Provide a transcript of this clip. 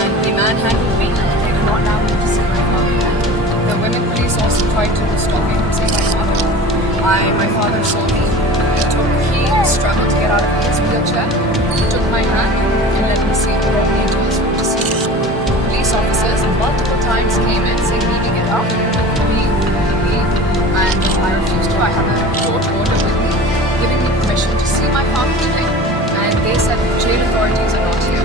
and they manhandled me. They did not allow me to see my father. The women police also tried to stop me from seeing my father. My father saw me. He struggled to get out of his wheelchair, took my hand and let me see, brought me into his room to see me. Police officers multiple times came in saying, "Need to get up, leave, leave," and I refused to. I have a court order with me giving me permission to see my father today, and they said the jail authorities are not here.